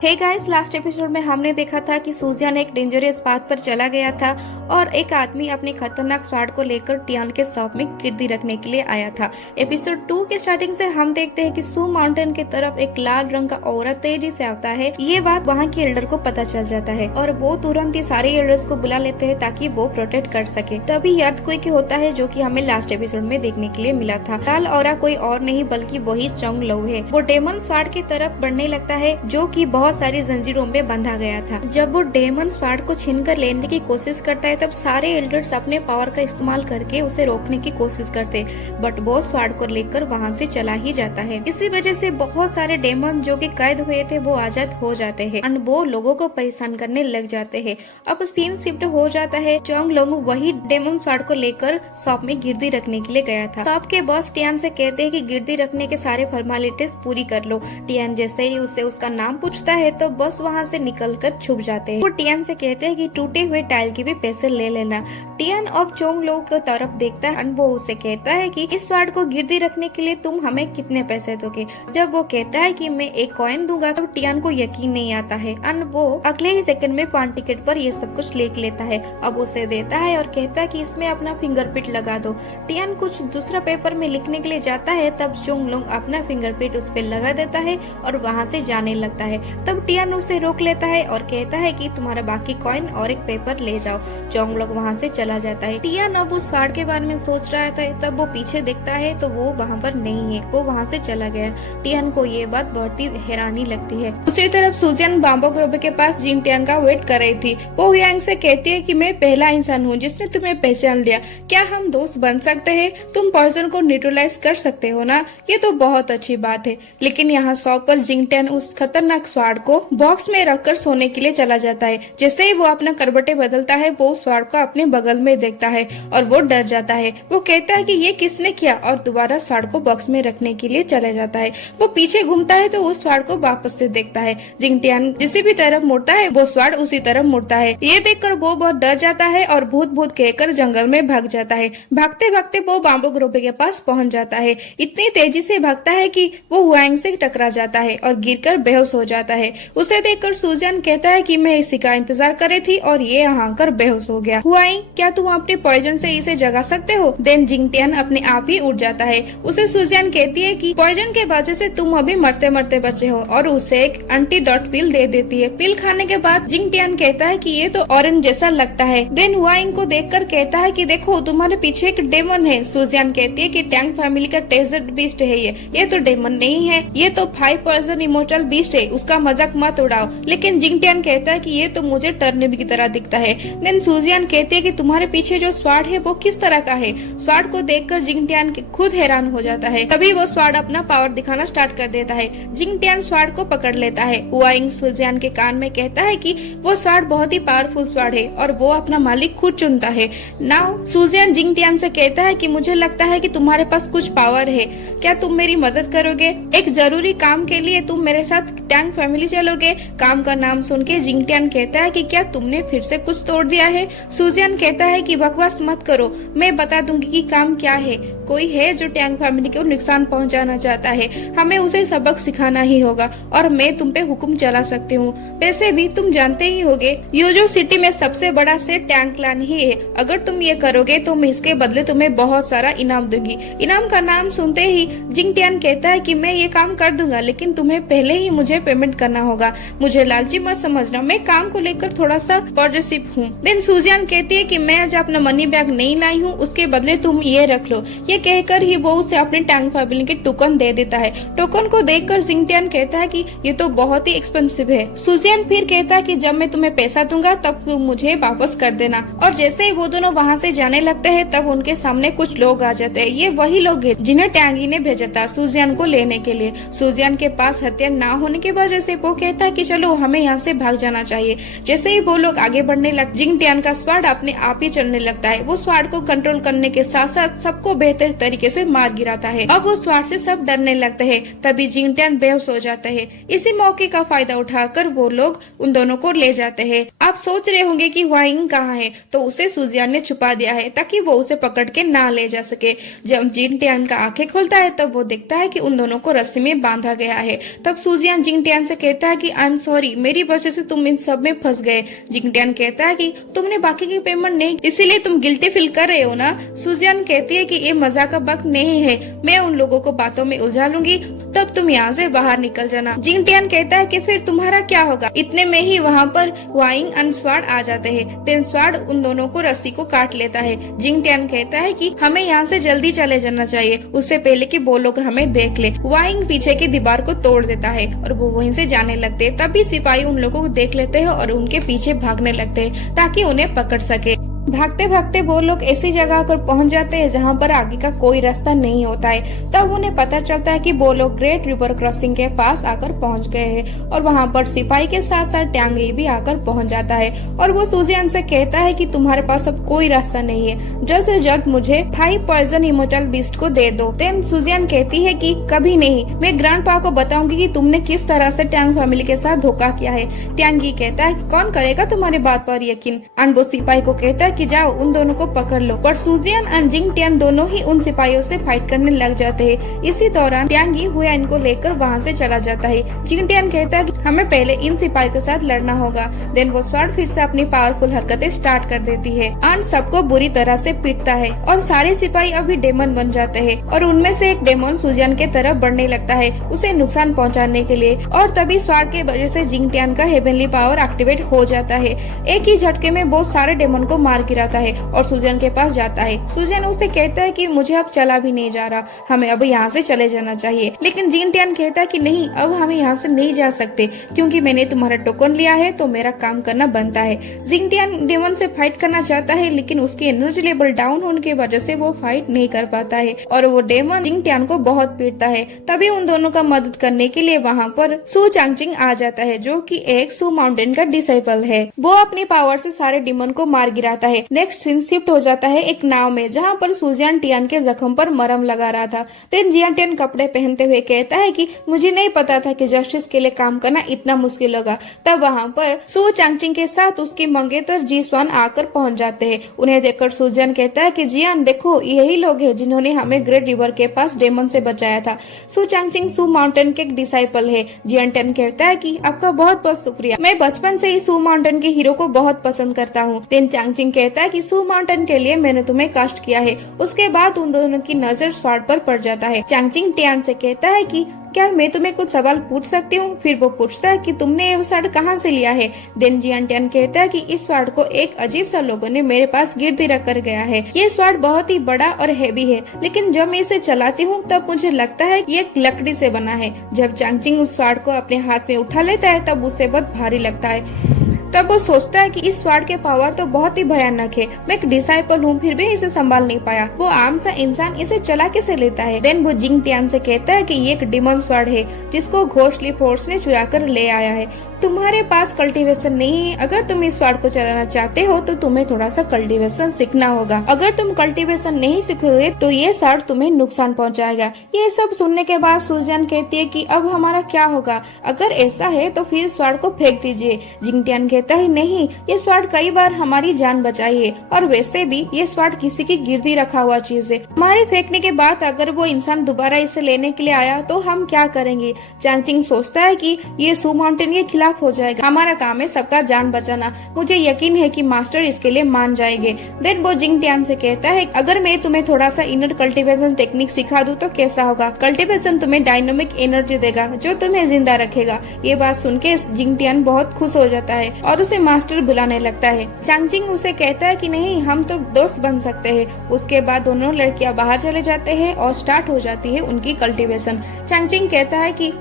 Hey guys, last episode में हमने देखा था कि सूजियान एक डेंजरस पाथ पर चला गया था और एक आदमी अपने खतरनाक स्वाड को लेकर टियान के शॉप में गिरदी रखने के लिए आया था। एपिसोड 2 के स्टार्टिंग से हम देखते हैं कि सू माउंटेन की तरफ एक लाल रंग का औरत तेजी से आता है। ये बात वहाँ के एल्डर को पता चल जाता है और वो तुरंत ही सारे एल्डर्स को बुला लेते हैं ताकि वो प्रोटेक्ट कर सके। तभी अर्थक्वेक होता है जो कि हमें लास्ट एपिसोड में देखने के लिए मिला था। लाल औरा कोई और नहीं बल्कि वही चोंग लौ है। वो डेमन स्वाड की तरफ बढ़ने लगता है जो कि बहुत सारी जंजीरों में बंधा गया था। जब वो डेमन स्वाड को छीनकर लेने की कोशिश करता है तब सारे एल्डर्स अपने पावर का इस्तेमाल करके उसे रोकने की कोशिश करते, बट वो स्वाड को लेकर वहाँ से चला ही जाता है। इसी वजह से बहुत सारे डेमन जो कि कैद हुए थे वो आजाद हो जाते हैं और वो लोगों को परेशान करने लग जाते हैं। अब सीन शिफ्ट हो जाता है। चोंग लोंग वही डेमन स्वाड को लेकर शॉप में गिरदी रखने के लिए गया था। शॉप के बॉस टियान से कहते हैं कि गिरदी रखने के सारे फॉर्मेलिटीज पूरी कर लो। टियान जैसे ही उससे उसका नाम पूछता है तो बस वहाँ से निकलकर छुप जाते हैं। वो टियान से कहते हैं कि टूटे हुए टाइल के भी पैसे ले लेना। टियान अब चोंग लोग की तरफ देखता है और वो उसे कहता है कि इस स्वाड को गिरदी रखने के लिए तुम हमें कितने पैसे दोगे। जब वो कहता है कि मैं एक कॉइन दूंगा तब टियान को यकीन नहीं आता है और वो अगले ही सेकंड में पान टिकट पर ये सब कुछ लिख लेता है। अब उसे देता है और कहता है कि इसमें अपना फिंगरप्रिंट लगा दो। टियान कुछ दूसरा पेपर में लिखने के लिए जाता है तब चोंग लोग अपना फिंगरप्रिंट उस पर लगा देता है और वहाँ से जाने लगता है। तब टियान उसे रोक लेता है और कहता है कि तुम्हारा बाकी कॉइन और एक पेपर ले जाओ। चोंग लोग वहाँ से चला जाता है। टियान अब उस स्वाड के बारे में सोच रहा था, तब वो पीछे देखता है तो वो वहाँ पर नहीं है, वो वहाँ से चला गया। टियान को ये बात बहुत ही हैरानी लगती है। दूसरी तरफ सूजियान बाम्बो ग्रोबे के पास जिन टियान का वेट कर रही थी। वो हुयांग से कहती है कि मैं पहला इंसान हूँ जिसने तुम्हें पहचान लिया, क्या हम दोस्त बन सकते हैं? तुम पॉइजन को न्यूट्रलाइज कर सकते हो ना? ये तो बहुत अच्छी बात है। लेकिन यहाँ शॉप पर जिंग टियान उस खतरनाक स्वाड को बॉक्स में रखकर सोने के लिए चला जाता है। जैसे ही वो अपना करवटे बदलता है वो स्वाड को अपने बगल में देखता है और वो डर जाता है। वो कहता है कि ये किसने किया और दोबारा स्वाड को बॉक्स में रखने के लिए चला जाता है। वो पीछे घूमता है तो उस स्वाड को वापस से देखता है। जिंग टियान जिस भी तरफ मुड़ता है वो स्वाड उसी तरफ मुड़ता है। ये देखकर वो बहुत डर जाता है और भूत भूत कहकर जंगल में भाग जाता है। भागते भागते वो बाम्बो ग्रोबे के पास पहुंच जाता है। इतनी तेजी से भागता है कि वो हुआंग से टकरा जाता है और गिरकर बेहोश हो जाता है। उसे देखकर सूजियान कहता है कि मैं इसी का इंतजार कर रही थी और ये यहाँ आकर बेहोश हो गया। हुआंग, क्या तुम अपने पॉइजन से इसे जगा सकते हो? देन जिंग टियान अपने आप ही उठ जाता है। उसे सूजियान कहती है कि पॉइजन के वजह से तुम अभी मरते मरते बचे हो और उसे एक एंटीडोट पिल दे देती है। पिल खाने के बाद जिंग टियान कहता है कि ये तो ऑरेंज जैसा लगता है। देन हुआंग को देखकर कहता है कि देखो तुम्हारे पीछे एक डेमन है। सूजियान कहती है कि टैंग फैमिली का डेजर्ट बीस्ट है ये तो डेमन नहीं है, ये तो 5 पर्सन इमोर्टल बीस्ट है, उसका मजाक मत उड़ाओ। लेकिन जिंग टियान कहता है कि ये तो मुझे टर्निप की तरह दिखता है। देन सूजियान कहती है कि तुम्हारे पीछे जो स्वाड है वो किस तरह का है? स्वाड को देखकर जिंग टियान खुद हैरान हो जाता है। तभी वो स्वाड अपना पावर दिखाना स्टार्ट कर देता है। जिंग टियान स्वाड को पकड़ लेता है। हुआंग सूजियान के कान में कहता है कि वो स्वाड बहुत ही पावरफुल स्वाड है और वो अपना मालिक खुद चुनता है। नाउ सूजियान जिंग टियान से कहता है कि मुझे लगता है कि तुम्हारे पास कुछ पावर है, क्या तुम मेरी मदद करोगे? एक जरूरी काम के लिए तुम मेरे साथ टैंग फैमिली चलोगे? काम का नाम सुन के जिंग टियान कहता है कि क्या तुमने फिर से कुछ तोड़ दिया है? सूजियान कहता है कि बकवास मत करो, मैं बता दूंगी कि काम क्या है। कोई है जो टैंग फैमिली को नुकसान पहुंचाना चाहता है, हमें उसे सबक सिखाना ही होगा और मैं तुम पे हुक्म चला सकती हूँ। वैसे भी तुम जानते ही होगे यूजो सिटी में सबसे बड़ा से टैंग क्लैन ही है। अगर तुम ये करोगे तो मैं इसके बदले तुम्हें बहुत सारा इनाम दूंगी। इनाम का नाम सुनते ही जिंग टियान कहता है कि मैं ये काम कर दूंगा, लेकिन तुम्हें पहले ही मुझे पेमेंट करना होगा। मुझे लालची मत समझना, मैं काम को लेकर थोड़ा सा पॉजिटिव हूँ। देन सूजियान कहती है कि मैं आज अपना मनी बैग नहीं लाई हूँ, उसके बदले तुम ये रख लो। ये कहकर ही वो उसे अपने टैंग फैमिली के टोकन दे देता है। टोकन को देखकर जिंग टियान कहता है कि ये तो बहुत ही एक्सपेंसिव है। सूजियान फिर कहता है कि जब मैं तुम्हें पैसा दूंगा तब तुम मुझे वापस कर देना। और जैसे ही वो दोनों वहाँ से जाने लगते हैं तब उनके सामने कुछ लोग आ जाते हैं। ये वही लोग हैं जिन्हें टैंगी ने भेजा था सूजियान को लेने के लिए। सूजियान के पास हथियार ना होने की वजह से वो कहता है कि चलो हमें यहाँ से भाग जाना चाहिए। जैसे ही वो लोग आगे बढ़ने लग जिंग टियान का स्वाड अपने आप ही चलने लगता है। वो स्वाड को कंट्रोल करने के साथ साथ सबको बेहतर तरीके से मार गिराता है। अब वो स्वाड से सब डरने लगते हैं। तभी जिंगटियान बेहोश हो जाता है। इसी मौके का फायदा उठाकर वो लोग उन दोनों को ले जाते हैं। आप सोच रहे होंगे कि वाइंग कहाँ है, तो उसे सुजियान ने छुपा दिया है ताकि वो उसे पकड़ के ना ले जा सके। जब जिंगटियान का आंखें खोलता है तब वो देखता है कि उन दोनों को रस्सी में बांधा गया है। तब सुजियान जिंगटियान से कहता है कि आई एम सॉरी, मेरी वजह से तुम इन सब में फंस गए। जिंगटियान कहता है कि तुमने बाकी की पेमेंट नहीं, इसीलिए तुम गिल्टी फील कर रहे हो ना। सुजियान कहती है कि ये मजाक का वक्त नहीं है, मैं उन लोगों को बातों में उलझा लूंगी, तब तुम यहाँ से बाहर निकल जाना। जिंगटियान कहता है कि फिर तुम्हारा क्या होगा। इतने में ही वहाँ पर वाइंग और स्वाड आ जाते हैं। देन स्वाड उन दोनों को रस्सी को काट लेता है। जिंगटियान कहता है कि हमें यहाँ से जल्दी चले जाना चाहिए, उससे पहले कि वो लोग हमें देख ले। वाइंग पीछे की दीवार को तोड़ देता है और वो वहीं से जाने लगते हैं। तभी सिपाही उन लोगों को देख लेते हैं और उनके पीछे भागने लगते हैं ताकि उन्हें पकड़ सके। भागते भागते वो लोग ऐसी जगह पर पहुंच जाते हैं जहां पर आगे का कोई रास्ता नहीं होता है। तब उन्हें पता चलता है कि वो लोग ग्रेट रिवर क्रॉसिंग के पास आकर पहुंच गए हैं और वहां पर सिपाही के साथ साथ ट्यांगी भी आकर पहुंच जाता है और वो सुजियान से कहता है कि तुम्हारे पास अब कोई रास्ता नहीं है, जल्द से जल्द मुझे 5 पॉइजन इमोर्टल बीस्ट को दे दो। देन सुजियान कहती है कि कभी नहीं, मैं ग्रैंडपा को बताऊंगी कि तुमने किस तरह से ट्यांग फैमिली के साथ धोखा किया है। ट्यांगी कहता है कौन करेगा तुम्हारी बात पर यकीन। और वो सिपाही को कहता है कि जाओ उन दोनों को पकड़ लो। पर सुजियान और जिंगटियान दोनों ही उन सिपाहियों से फाइट करने लग जाते हैं। इसी दौरान ट्यांगी हुआ इनको लेकर वहाँ से चला जाता है। जिंगटियान कहता है कि हमें पहले इन सिपाहियों के साथ लड़ना होगा। देन वो स्वाड फिर से अपनी पावरफुल हरकतें स्टार्ट कर देती है और सबको बुरी तरह से पीटता है और सारे सिपाही अभी डेमन बन जाते हैं और उनमें से एक डेमन सुजियान के तरफ बढ़ने लगता है उसे नुकसान पहुँचाने के लिए। और तभी स्वाड के वजह से जिंगटियान का हेवनली पावर एक्टिवेट हो जाता है। एक ही झटके में वो सारे डेमन को मार गिराता है और सुजन के पास जाता है। सुजन उससे कहता है कि मुझे अब चला भी नहीं जा रहा, हमें अब यहाँ से चले जाना चाहिए। लेकिन जिंगटियान कहता है कि नहीं, अब हम यहाँ से नहीं जा सकते क्योंकि मैंने तुम्हारा टोकन लिया है तो मेरा काम करना बनता है। जिंगटियान डेमन से फाइट करना चाहता है लेकिन उसकी एनर्जी लेवल डाउन होने की वजह से वो फाइट नहीं कर पाता है और वो डेमन जिंगटियान को बहुत पीटता है। तभी उन दोनों का मदद करने के लिए वहाँ पर सू चांगचिंग आ जाता है जो कि एक सू माउंटेन का डिसाइपल है। वो अपनी पावर से सारे डेमन को मार गिराता है। नेक्स्ट सीन शिफ्ट हो जाता है एक नाव में जहाँ पर सुजियान टियान के जख्म पर मरहम लगा रहा था। देन जियान टियान कपड़े पहनते हुए कहता है कि मुझे नहीं पता था कि जस्टिस के लिए काम करना इतना मुश्किल होगा। तब वहाँ पर सू चांगचिंग के साथ उसके मंगेतर जी-स्वान आकर पहुंच जाते हैं। उन्हें देखकर सुजियान कहता है कि जियान देखो, यही लोग हैं जिन्होंने हमें ग्रेट रिवर के पास डेमन से बचाया था। सू चांगचिंग सू माउंटेन के डिसाइपल है। जियान टियान कहता है कि आपका बहुत बहुत शुक्रिया, मैं बचपन से ही सू माउंटेन के हीरो को बहुत पसंद करता हूँ। देन चांगचिंग कहता है कि सू माउंटेन के लिए मैंने तुम्हें कष्ट किया है। उसके बाद उन दोनों की नजर स्वाड पर पड़ जाता है। चांगचिंग टियान से कहता है कि क्या मैं तुम्हें कुछ सवाल पूछ सकती हूँ? फिर वो पूछता है कि तुमने ये स्वाड कहाँ से लिया है? देन जियान टियान कहता है कि इस स्वाड को एक अजीब सा लोगों ने मेरे पास गिरती रख कर गया है। ये स्वाड बहुत ही बड़ा और हैवी है, लेकिन जब मैं इसे चलाती हूँ तब मुझे लगता है ये एक लकड़ी से बना है। जब चांगचिंग उस स्वाड को अपने हाथ में उठा लेता है तब उसे बहुत भारी लगता है। तब वो सोचता है कि इस स्वाड के पावर तो बहुत ही भयानक है, मैं एक डिसाइपल हूँ फिर भी इसे संभाल नहीं पाया। वो आम सा इंसान इसे चला कैसे लेता है? देन वो जिंगटियान से कहता है कि ये एक डिमन स्वाड है जिसको घोषली फोर्स ने चुरा कर ले आया है। तुम्हारे पास कल्टीवेशन नहीं है। अगर तुम इस स्वाड को चलाना चाहते हो तो तुम्हें थोड़ा सा कल्टीवेशन सीखना होगा। अगर तुम कल्टीवेशन नहीं सीखोगे तो ये स्वाड तुम्हें नुकसान पहुंचाएगा। ये सब सुनने के बाद सुजियान कहती है कि अब हमारा क्या होगा? अगर ऐसा है तो फिर स्वाड को फेंक दीजिए। जिंगटियान कहता है नहीं, ये स्वाड कई बार हमारी जान बचाई है और वैसे भी ये स्वाड किसी की गिरदी रखा हुआ चीज है। हमारे फेंकने के बाद अगर वो इंसान दोबारा इसे लेने के लिए आया तो हम क्या करेंगे? चांगचिंग सोचता है कि ये सू माउंटेन के खिलाफ हो जाएगा। हमारा काम है सबका जान बचाना। मुझे यकीन है कि मास्टर इसके लिए मान जाएंगे। देन वो जिंगटियान से कहता है अगर मैं तुम्हें थोड़ा सा इनर कल्टीवेशन टेक्निक सिखा दूं तो कैसा होगा? कल्टीवेशन तुम्हें डायनामिक एनर्जी देगा जो तुम्हें जिंदा रखेगा। ये बात सुन के जिंगटियान बहुत खुश हो जाता है और उसे मास्टर बुलाने लगता है। चांगचिंग उसे कहता है कि नहीं, हम तो दोस्त बन सकते हैं। उसके बाद दोनों लड़कियां बाहर चले जाते हैं और स्टार्ट हो जाती है उनकी कल्टीवेशन। चांगचिंग कहता है कि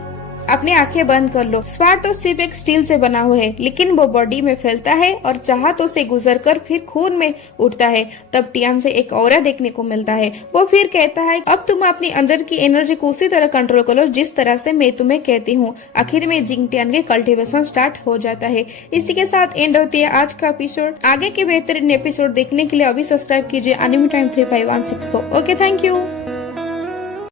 अपनी आंखें बंद कर लो। स्वाड तो सिर्फ एक स्टील से बना हुआ है लेकिन वो बॉडी में फैलता है और चाहतों से गुजरकर फिर खून में उठता है। तब टियान से एक ऑरा देखने को मिलता है। वो फिर कहता है अब तुम अपनी अंदर की एनर्जी को उसी तरह कंट्रोल करो जिस तरह से मैं तुम्हें कहती हूँ। आखिर में जिंगटियान के कल्टीवेशन स्टार्ट हो जाता है। इसी के साथ एंड होती है आज का एपिसोड। आगे के बेहतरीन एपिसोड देखने के लिए अभी सब्सक्राइब कीजिए एनिमे टाइम 3516 को। Okay, thank you.